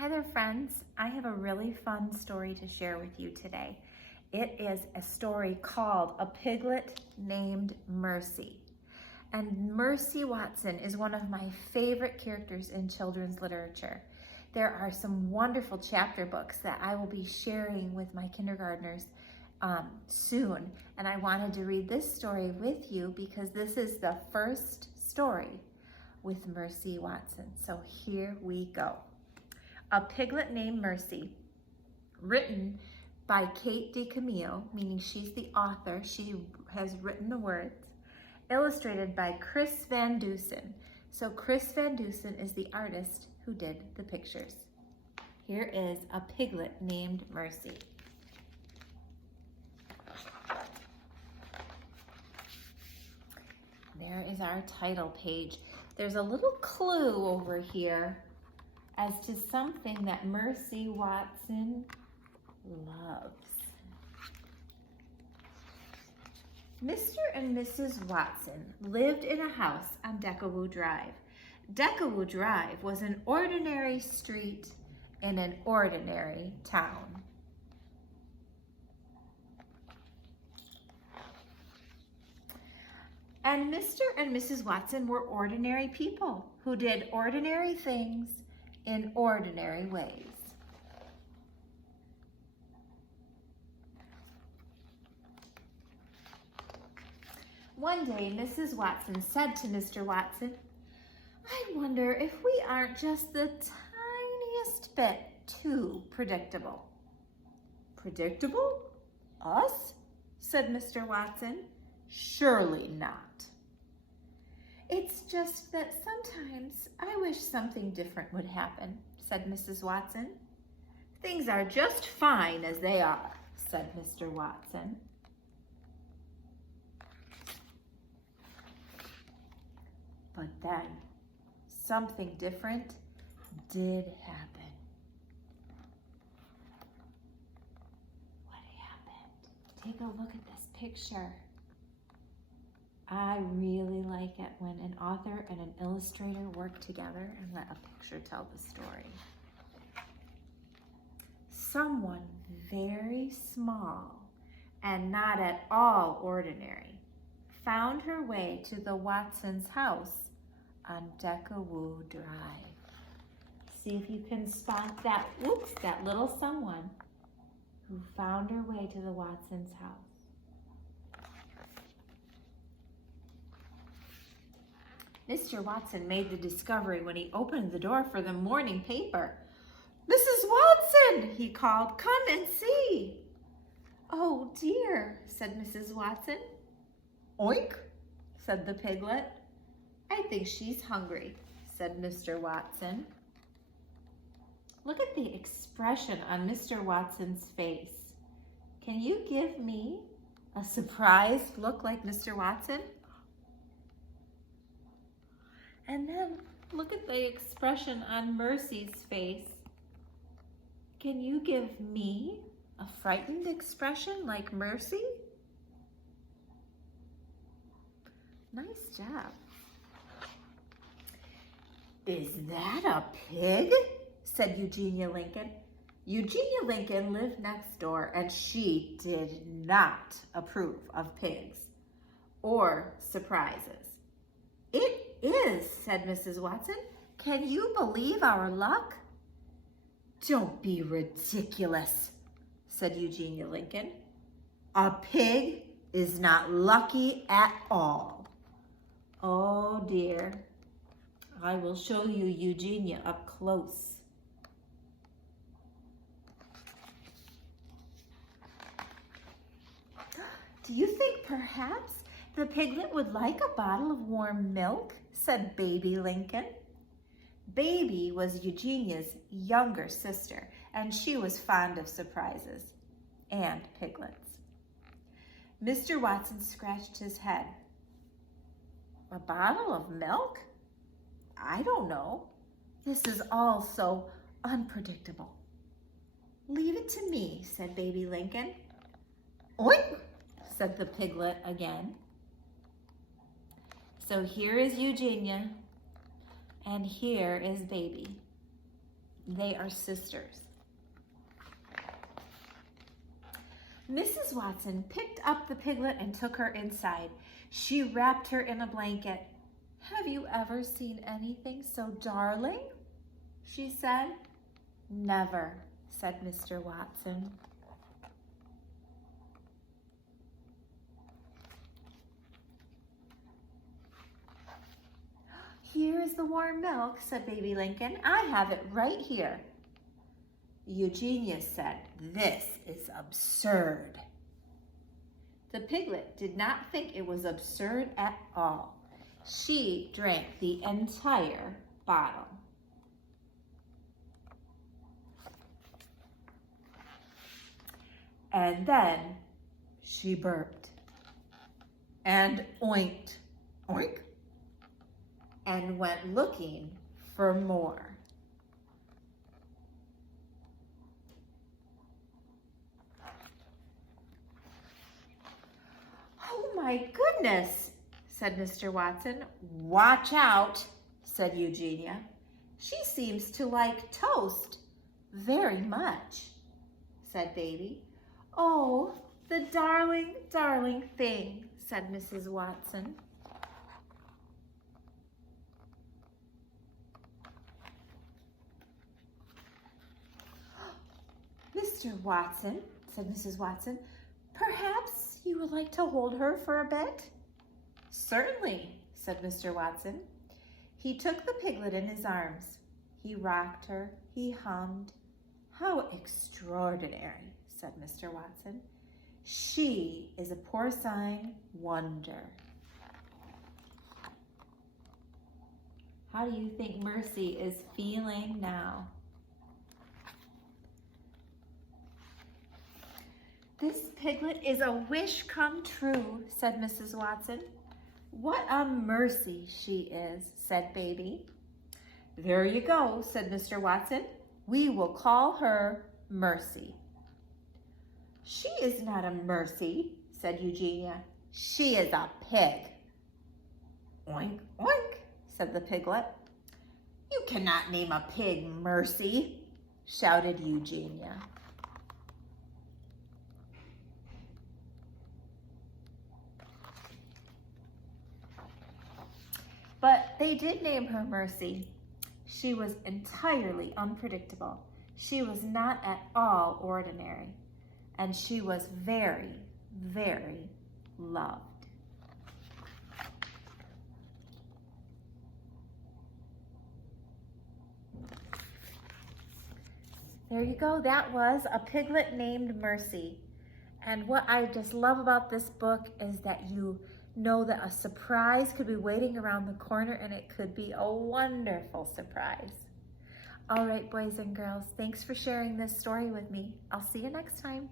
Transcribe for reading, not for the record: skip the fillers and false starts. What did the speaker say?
Hi there, friends. I have a really fun story to share with you today. It is a story called A Piglet Named Mercy. And Mercy Watson is one of my favorite characters in children's literature. There are some wonderful chapter books that I will be sharing with my kindergartners soon. And I wanted to read this story with you because this is the first story with Mercy Watson. So here we go. A Piglet Named Mercy, written by Kate DeCamille, meaning she's the author. She has written the words. Illustrated by Chris Van Dusen. So Chris Van Dusen is the artist who did the pictures. Here is A Piglet Named Mercy. There is our title page. There's a little clue over here as to something that Mercy Watson loves. Mr. and Mrs. Watson lived in a house on Deckawoo Drive. Deckawoo Drive was an ordinary street in an ordinary town. And Mr. and Mrs. Watson were ordinary people who did ordinary things in ordinary ways. One day, Mrs. Watson said to Mr. Watson, "I wonder if we aren't just the tiniest bit too predictable." "Predictable? Us?" said Mr. Watson. "Surely not." "It's just that sometimes I wish something different would happen," said Mrs. Watson. "Things are just fine as they are," said Mr. Watson. But then something different did happen. What happened? Take a look at this picture. I really like it when an author and an illustrator work together and let a picture tell the story. Someone very small and not at all ordinary found her way to the Watsons' house on Deckawoo Drive. See if you can spot that, that little someone who found her way to the Watsons' house. Mr. Watson made the discovery when he opened the door for the morning paper. "Mrs. Watson," he called, "come and see." "Oh dear," said Mrs. Watson. "Oink," said the piglet. "I think she's hungry," said Mr. Watson. Look at the expression on Mr. Watson's face. Can you give me a surprised look like Mr. Watson? And then look at the expression on Mercy's face. Can you give me a frightened expression like Mercy? Nice job. "Is that a pig?" said Eugenia Lincoln. Eugenia Lincoln lived next door and she did not approve of pigs or surprises. "It is," said Mrs. Watson. "Can you believe our luck?" "Don't be ridiculous," said Eugenia Lincoln. "A pig is not lucky at all." "Oh dear. I will show you Eugenia up close." "Do you think perhaps the piglet would like a bottle of warm milk?" said Baby Lincoln. Baby was Eugenia's younger sister, and she was fond of surprises and piglets. Mr. Watson scratched his head. "A bottle of milk? I don't know. This is all so unpredictable." "Leave it to me," said Baby Lincoln. "Oink," said the piglet again. So here is Eugenia, and here is Baby. They are sisters. Mrs. Watson picked up the piglet and took her inside. She wrapped her in a blanket. "Have you ever seen anything so darling?" she said. "Never," said Mr. Watson. "Here is the warm milk," said Baby Lincoln. "I have it right here." Eugenia said, "This is absurd." The piglet did not think it was absurd at all. She drank the entire bottle. And then she burped and oinked, oink, and went looking for more. "Oh my goodness," said Mr. Watson. "Watch out," said Eugenia. "She seems to like toast very much," said Baby. "Oh, the darling, darling thing," said Mrs. Watson. "Mr. Watson," said Mrs. Watson, "perhaps you would like to hold her for a bit?" "Certainly," said Mr. Watson. He took the piglet in his arms. He rocked her. He hummed. "How extraordinary," said Mr. Watson. "She is a porcine wonder." How do you think Mercy is feeling now? "This piglet is a wish come true," said Mrs. Watson. "What a mercy she is," said Baby. "There you go," said Mr. Watson. "We will call her Mercy." "She is not a mercy," said Eugenia. "She is a pig." "Oink, oink," said the piglet. "You cannot name a pig Mercy," shouted Eugenia. But they did name her Mercy. She was entirely unpredictable. She was not at all ordinary. And she was very, very loved. There you go. That was A Piglet Named Mercy. And what I just love about this book is that you know that a surprise could be waiting around the corner, and it could be a wonderful surprise. All right, boys and girls, thanks for sharing this story with me. I'll see you next time.